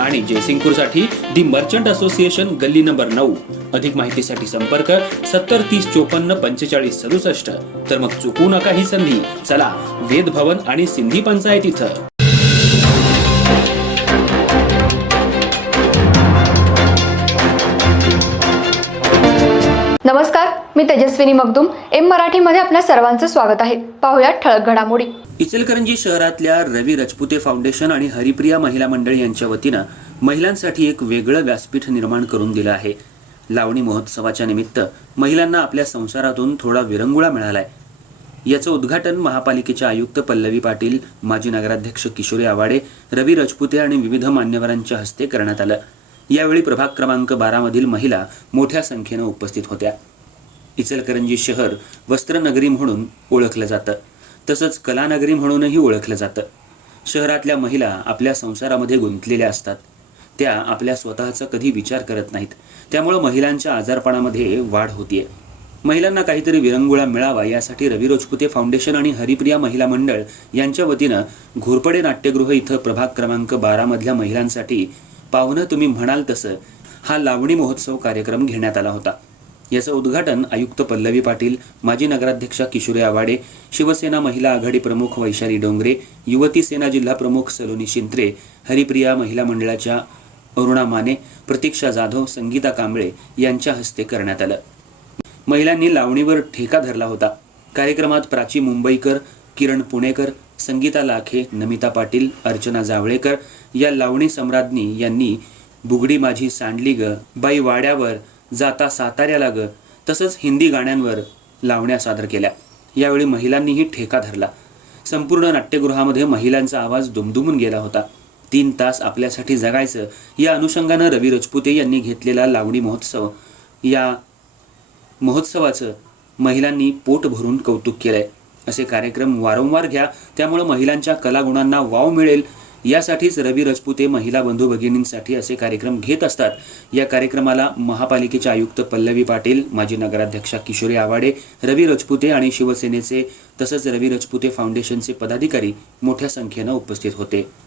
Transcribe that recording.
आणि जयसिंगपूरसाठी the merchant association गल्ली नंबर नऊ. अधिक माहितीसाठी संपर्क सत्तर तीस चोपन्न पंचेचाळीस सदुसष्ट. तर मग चुकू नका ही संधी. चला वेद भवन आणि सिंधी पंचायत इथं. नमस्कार मी तेजस्विनी मगदुम. एम मराठीमध्ये आपल्या सर्वांचं स्वागत आहे. पाहुयात ठळक घडामोडी. इचलकरंजी शहरातल्या रवी रजपुते फाउंडेशन आणि हरिप्रिया महिला मंडळ यांच्या वतीनं महिलांसाठी एक वेगळं व्यासपीठ निर्माण करून दिलं आहे. लावणी महोत्सवाच्या निमित्त महिलांना आपल्या संसारातून थोडा विरंगुळा मिळालाय. याचं उद्घाटन महापालिकेचे आयुक्त पल्लवी पाटील माजी नगराध्यक्ष किशोरी आवाडे रवी रजपुते आणि विविध मान्यवरांच्या हस्ते करण्यात आलं. यावेळी प्रभाग क्रमांक बारामधील महिला मोठ्या संख्येनं उपस्थित होत्या. इचलकरंजी शहर वस्त्रनगरी म्हणून ओळखलं जातं. तसंच कलानगरी म्हणूनही ओळखलं जातं. शहरातल्या महिला आपल्या संसारामध्ये गुंतलेल्या असतात. त्या आपल्या स्वतःचा कधी विचार करत नाहीत. त्यामुळं महिलांच्या आजारपणामध्ये वाढ होतीये. महिलांना काहीतरी विरंगुळा मिळावा यासाठी रवी रोजपुते फाउंडेशन आणि हरिप्रिया महिला मंडळ यांच्या वतीनं घोरपडे नाट्यगृह इथं प्रभाग क्रमांक बारामधल्या महिलांसाठी पाहुणं तुम्ही म्हणाल तसं हा लावणी महोत्सव कार्यक्रम घेण्यात आला होता. याचं उद्घाटन आयुक्त पल्लवी पाटील माजी नगराध्यक्षा किशोरी आवाडे शिवसेना महिला आघाडी प्रमुख वैशाली डोंगरे युवती सेना जिल्हा प्रमुख सलोनी शिंत्रे हरिप्रिया महिला मंडळाच्या अरुणा माने प्रतीक्षा जाधव संगीता कांबळे यांच्या हस्ते करण्यात आलं. महिलांनी लावणीवर ठेका धरला होता. कार्यक्रमात प्राची मुंबईकर किरण पुणेकर संगीता लाखे नमिता पाटील अर्चना जावळेकर या लावणी सम्राज्ञी यांनी बुगडी माझी सांडली ग बाई वाड्यावर जाता साताऱ्याला ग तसंच हिंदी गाण्यांवर लावण्या सादर केल्या. यावेळी महिलांनीही ठेका धरला. संपूर्ण नाट्यगृहामध्ये महिलांचा आवाज दुमदुमून गेला होता. तीन तास आपल्यासाठी जगायचं या अनुषंगानं रवी रजपुते यांनी घेतलेला लावणी महोत्सव. या महोत्सवाचं महिलांनी पोट भरून कौतुक केलं आहे असे कार्यक्रम वारंवार घ्या. त्यामुळे महिलांच्या कलागुणांना वाव मिळेल. यासाठीच रवी रजपुते महिला बंधू भगिनींसाठी असे कार्यक्रम घेत असतात. या कार्यक्रमाला महापालिकेचे आयुक्त पल्लवी पाटील माजी नगराध्यक्षा किशोरी आवाडे रवी रजपुते आणि शिवसेनेचे तसंच रवी रजपुते फाउंडेशनचे पदाधिकारी मोठ्या संख्येनं उपस्थित होते.